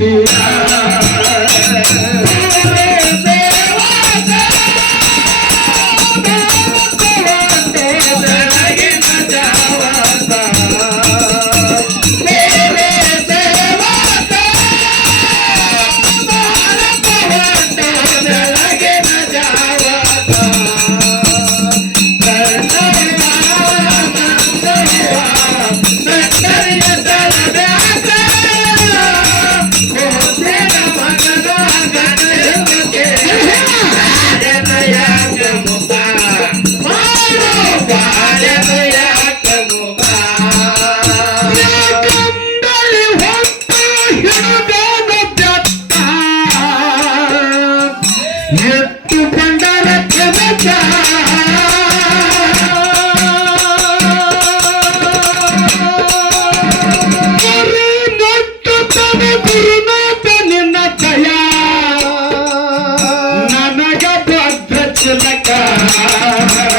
Thank. Thank you.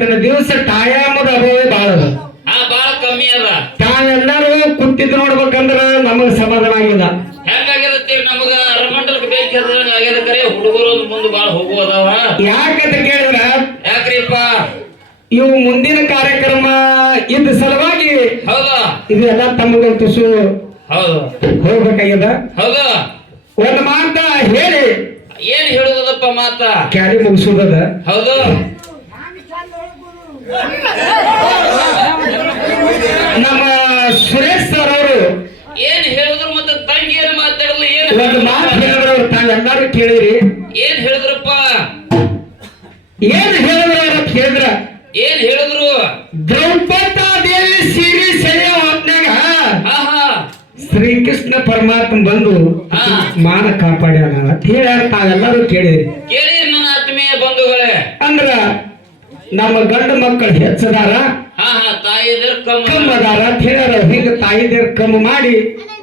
ಇವತ್ತಿನ ದಿವಸ ತಾಯಾಮದ ಅಭಾವ ಬಾಳ ಅದ. ಬಾಳ ಕಮ್ಮಿ ಅದ. ತಾವೆಲ್ಲರೂ ಕುಂತಿದ್ದು ನೋಡ್ಬೇಕಂದ್ರ ನಮಗ್ ಸಮಾಧಾನ ಆಗಿಲ್ಲ. ಹೆಂಗಾಗ್ಯದತ್ತೀರಿ ನಮಗ? ಅರಮಂಡಲಕ್ಕೆ ಬೇಕಿ ಆಗ್ಯದ ಕರೆ ಹುಡುಗರು ಮುಂದೆ ಬಾಳ ಹೋಗುವದಾವ ಯಾಕಂತ ಕೇಳಿದ್ರ? ಯಾಕ್ರಿಪ್ಪ? ಇವು ಮುಂದಿನ ಕಾರ್ಯಕ್ರಮ ಇದ್ದ ಸಲುವಾಗಿ ಹೌದಾ. ಇದೆಲ್ಲ ತಮಗೆ ತುಸು ಹೌದು. ಹೋಗ್ಬೇಕಾಗ್ಯದ. ಹೌದು. ಒಂದು ಮಾತ ಹೇಳಿ. ಏನ್ ಹೇಳುದಪ್ಪ ಮಾತಾ? ಕ್ಯಾರಿ ಮುಗಿಸೋದದ ಹೌದು. ನಮ್ಮ ಸುರೇಶ್ ಸರ್ ಅವರು ಏನ್ ಹೇಳಿದ್ರು ಮತ್ತೆ ಏನ್ ಮಾತಾಡಲು ಏನ್ ಒಂದು ಮಾತು ಹೇಳಿದ್ರು ಅವ್ರು ತಾವೆಲ್ಲರೂ ಕೇಳಿರಿ. ಏನ್ ಹೇಳಿದ್ರಪ್ಪ? ಏನ್ ಹೇಳಿದ್ರು ಅವ್ರು ಕೇಳಿದ್ರ? ಏನ್ ಹೇಳಿದ್ರು? ದ್ರೌಪದ ದೇವಿ ಸೀರೆ ಸೆಳೆಯೋ ಹೊತ್ನ್ಯಾಗ ಆಹಾ. ಶ್ರೀಕೃಷ್ಣ ಪರಮಾತ್ಮ ಬಂದು ಹಾ. ಮಾನ ಕಾಪಾಡ್ಯಾನ ಅಂತ ಹೇಳ್ಯಾರ ತಾವೆಲ್ಲರೂ ಕೇಳಿರಿ. ಕೇಳಿ ನನ್ನ ಆತ್ಮೀಯ ಬಂಧುಗಳೇ. ಅಂದ್ರ ನಮ್ಮ ಗಂಡ ಮಕ್ಕಳು ಹೆಚ್ಚದಾರ ಕಮ್ಮದಾರ ಅಂತ ಹೇಳ್ಯಾರ. ಹಿಂಗ ತಾಯಿದೇರ್ ಕಮ್ಮ ಮಾಡಿ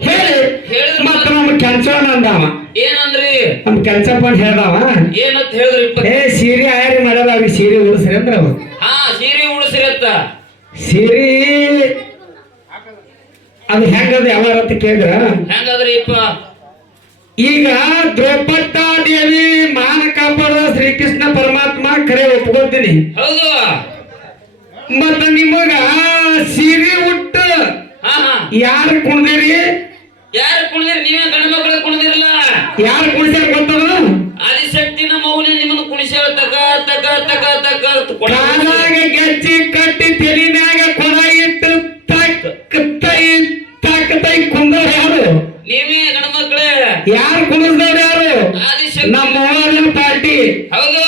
ಹೇಳಿ. ಹೇಳಿದ್ರೆ ಮತ್ತ ನಮ್ಮ ಕೆಂಚೋಣ ಅಂದಾವ. ಏನಂದ್ರಿ? ನಮ್ ಕೆಂಚಪ್ಪ ಅಂತ ಹೇಳ್ದಾವ. ಏನಂತ ಹೇಳಿದ್ರಿ ಏ ಸೀರೆ ಆಯಾರಿ ಮಾಡ್ಯಾರ ಅವ್ರಿಗೆ ಸೀರೆ ಉಳಿಸ್ರಿ ಅಂದ್ರ ಅವ ಸೀರೆ ಉಳಿಸ್ರಿ ಅಂತ. ಸೀರೆ ಅದು ಹೆಂಗದ ಯಾವ ಅಂತ ಕೇಳಿದ್ರ? ಹೆಂಗದ್ರಿ ಈಗ ದ್ರೌಪದ ದೇವಿ ಮಾನ ಶ್ರೀಕೃಷ್ಣ ಪರಮಾತ್ಮ ಕರೆ ಒಪ್ಕೊಳ್ತೀನಿ ಹೌದು. ಮತ್ತ ನಿಮಗ ಸೀರೆ ಉಟ್ಟು ಯಾರು ಕುಣದಿರಿ? ಯಾರು ಕುಣದಿರಿ? ನೀವೇ ಗಂಡು ಮಕ್ಕಳು ಕುಣದಿರಲ್ಲ. ಯಾರು ಕುಣಿಸ್ಯಾರ ಗೊತ್ತದ? ಆದಿಶಕ್ತಿನ ಮೌಲ್ಯ ನಿಮ್ಮನ್ನು ಕುಣಿಸ್ಯಾಳ ತಕ ತಕ ತಕ ತಕ ಗೆಚ್ಚಿ ಕಾಲಾಗ ಗೆಜ್ಜಿ ಕಟ್ಟಿ ತೆಲಿನಾಗ ಕೊಡ ಇಟ್ಟು ತಕ್ ತೈ ತಕ್ ತೈ ಕುಂದ್ರ ಯಾರು? ನೀವೇ ಗಂಡ ಮಕ್ಕಳೇ ಯಾರು ಕುಣಿಸ್ದವ್ರು ಯಾರು ಆದಿಶಕ್ತಿ ನಮ್ಮ ಮೋಹನ್ ಪಾರ್ಟಿ ಹೌದು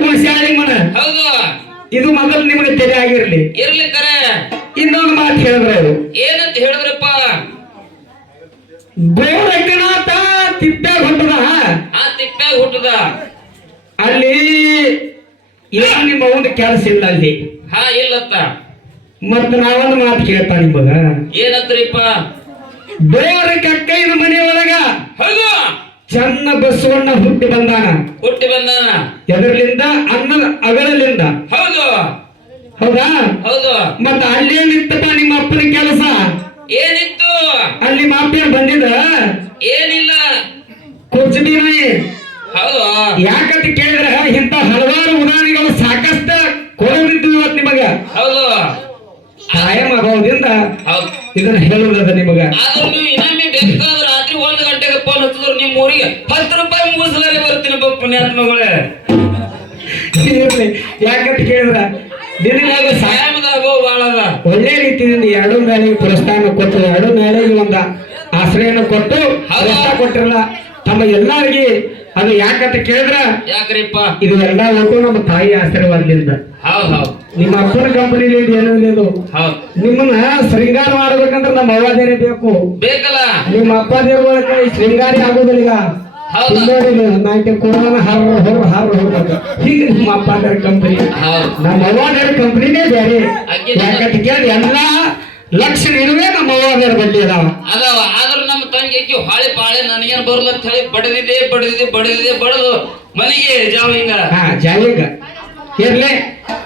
ನಮ್ಮ ಮೋಹನ್ ಮನ ಹೌದು. ಇದು ಮೊದಲು ನಿಮಗೆ ತೆರೆ ಆಗಿರ್ಲಿ. ಇರ್ಲಿ ಕರೆ. ಇನ್ನೊಂದು ಮಾತು ಹೇಳಿದ್ರೆ ಅದು ಏನಂತ ಹೇಳಿದ್ರಪ್ಪ? ಗೋರಖನಾಥ ತಿಪ್ಪ್ಯಾಗ ಹುಟ್ಟದ. ಆ ತಿಪ್ಪ್ಯಾಗ ಹುಟ್ಟದ. ಅಲ್ಲಿ ಏನು ನಿಮ್ಮ ಒಂದು ಕೆಲಸ ಇಲ್ಲ ಅಲ್ಲಿ. ಹಾ ಇಲ್ಲತ್ತ. ಮತ್ತ ನಾವೊಂದು ಮಾತು ಕೇಳ್ತಾ ನಿಮಗ ಏನಂತ್ರಿಪ್ಪ? ಬೋರ ಕಕ್ಕೈನ ಮನೆಯೊಳಗ. ಹೌದು. ಚನ್ನ ಬಸವಣ್ಣ ಹುಟ್ಟಿ ಬಂದಾನ. ಹುಟ್ಟಿ ಬಂದಾನ. ಎದರ್ಲಿಂದ? ಅನ್ನ ಅಗಲಲಿಂದ. ಹೌದು. ಹೌದಾ? ಹೌದು. ಮತ್ತ ಅಲ್ಲಿ ನಿಂತಪ್ಪ ನಿಮ್ಮ ಅಪ್ಪನ ಕೆಲಸ? ಏನಿತ್ತು? ಅಲ್ಲಿ ಮಾಪ್ಯ ಬಂದಿದ ಏನಿಲ್ಲ. ಕುರ್ಚಬಿನಾಯಿ ಹೌದು. ಯಾಕಂತ ಕೇಳಿದ್ರ ಇಂತ ಹಲವಾರು ಉದಾಹರಣೆಗಳು ಸಾಕಷ್ಟ ಕೊಡೋದಿದ್ದು ಇವತ್ತು ನಿಮಗ. ಹೌದು. ಕಾಯಂ ಆಗೋದ್ರಿಂದ ಇದನ್ನ ಹೇಳುವುದ ನಿಮಗ? ಆದ್ರೂ ನೀವು ಇನ್ನೊಮ್ಮೆ ಬೇಕಾದ್ರೆ ನಿಮ್ಮ ಊರಿಗೆ? ಹತ್ತು ರೂಪಾಯಿ ಮುಗಿಸ್ಲಾರಿ ಬರ್ತೀನಿ ಬಾ ಪುಣ್ಯಾತ್ಮಗಳೇ. ಯಾಕಂತ ಕೇಳಿದ್ರ? ದಿನದಾಗ ಸಾ- ಸಾಯಮದ ಅದ. ಒಳ್ಳೆ ರೀತಿಯಿಂದ ಎರಡು ಮೇಲೆ ಪುರಸ್ಕಾರ ಕೊಟ್ಟು ಎರಡು ಮೇಲೆ ಒಂದು ಆಶ್ರಯನ ಕೊಟ್ಟು ಕೊಟ್ಟಿರಲ್ಲ. ತಮ್ಮ ಎಲ್ಲರಿಗೆ ಅದು ಯಾಕಂತ ಕೇಳಿದ್ರ? ಯಾಕ್ರಿಪ್ಪ? ಇದು ಎಲ್ಲ ನಮ್ಮ ತಾಯಿ ಆಶೀರ್ವಾದದಿಂದ. ಹೌದೌದು ಹೌದ್. ನಿಮ್ಮ ಅಪ್ಪನ ಕಂಪನಿಲಿ ಏನೂ ಇಲ್ಲ ಹೌದ್. ನಿಮ್ಮನ್ನ ಶೃಂಗಾರ ಮಾಡ್ಬೇಕಂದ್ರೆ ನಮ್ಮ ಅವ್ವಾದೇರಿ ಬೇಕು. ಬೇಕಲ್ಲ. ನಿಮ್ಮ ಅಪ್ಪ ದೇವರ ಶೃಂಗಾರಿ ಆಗೋದಿಲ್ಲ ಈಗ. ಹೌದು. ನೋಡಿ ನಾಲ್ಕು ಕೊರೋನಾ ಹರ್ ಹೊರ ಹರ್ ಹೋಗ್ಬೇಕು. ಹೀಗೆ ನಿಮ್ಮ ಅಪ್ಪ ದೇವ್ರ ಕಂಪನಿ ನಮ್ಮ ಅವ್ವಾದೇವ್ರ ಕಂಪನಿನೇ ಬೇರೆ. ಯಾಕಂತ ಕೇಳಿ ಎಲ್ಲಾ ಲಕ್ಷಣ ಇರುವೆ ನಮ್ಮ ಅವ್ವಾದೇವ್ರ ಬಡ್ಡಿ ಅದಾವ. ಅದಾವ. ಆದ್ರೂ ನಮ್ಮ ತಂಗಿ ಆಕಿ ಹಾಳೆ ಪಾಳೆ ನನಗೇನ್ ಬರಲ್ಲ ಅಂತ ಹೇಳಿ ಬಡದಿದೆ ಬಡದಿದೆ ಬಡದಿದೆ ಬಡದು. ಮನೆಗೆ ಜಾವ ಹಿಂಗ. ಹಾ ಜಾಯಿಗ ಇರ್ಲಿ.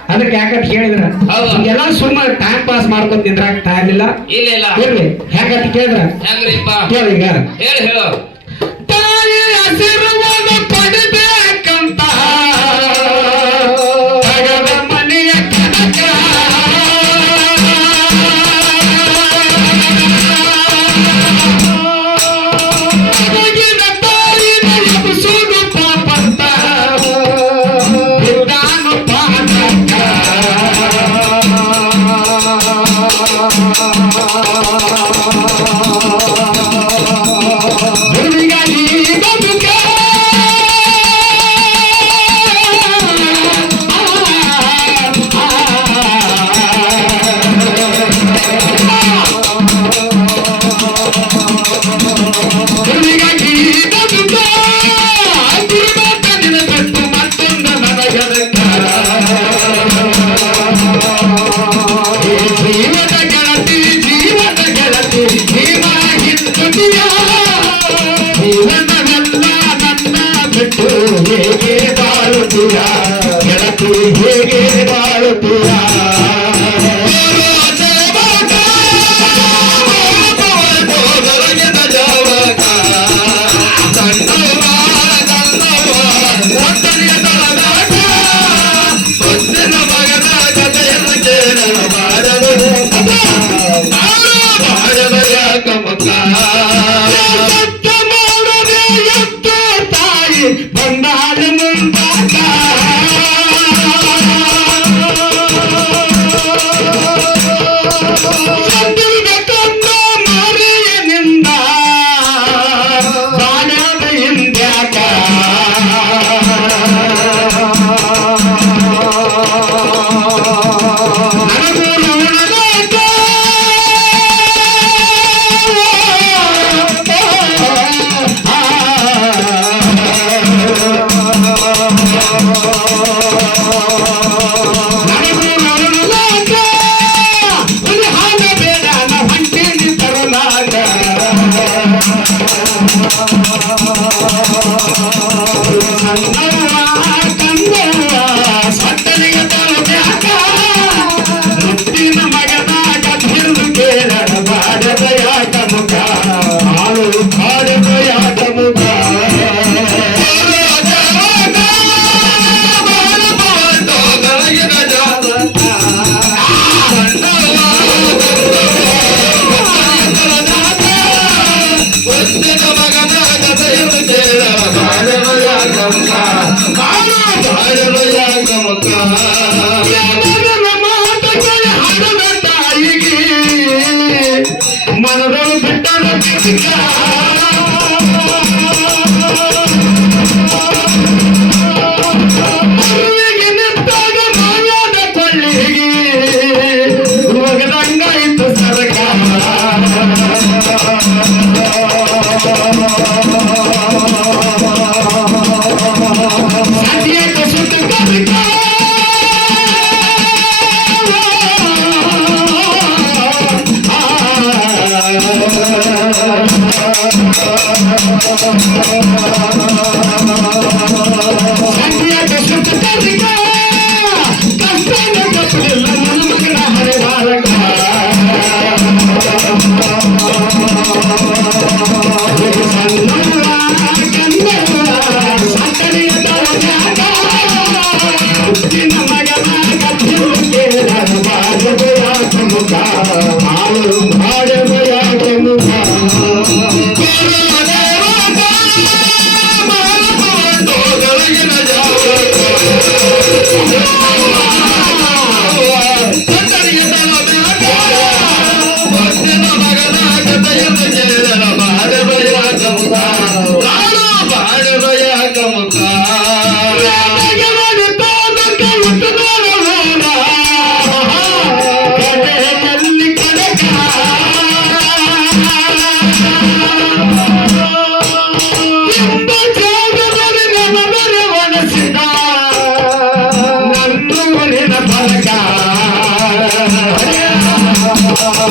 ಅದಕ್ಕೆ ಯಾಕಂತ ಕೇಳಿದ್ರ. ಎಲ್ಲ ಸುಮ್ಮ ಟೈಮ್ ಪಾಸ್ ಮಾಡ್ಕೊಂಡ್ ಟೈಮ್ ಇಲ್ಲ. ಇಲ್ಲ ಇಲ್ಲ. ಇರ್ಲಿ. ಯಾಕಂತ ಕೇಳಿದ್ರ ಹೆಂಗ್ರಿಪ್ಪ? ಕೇಳಿ ಈಗ ಹೇಳಿ ಹೇಳು.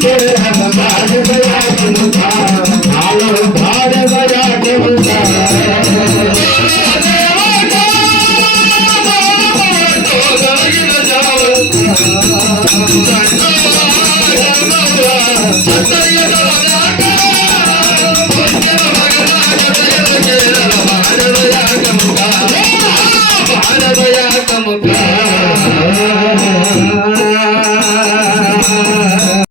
I'm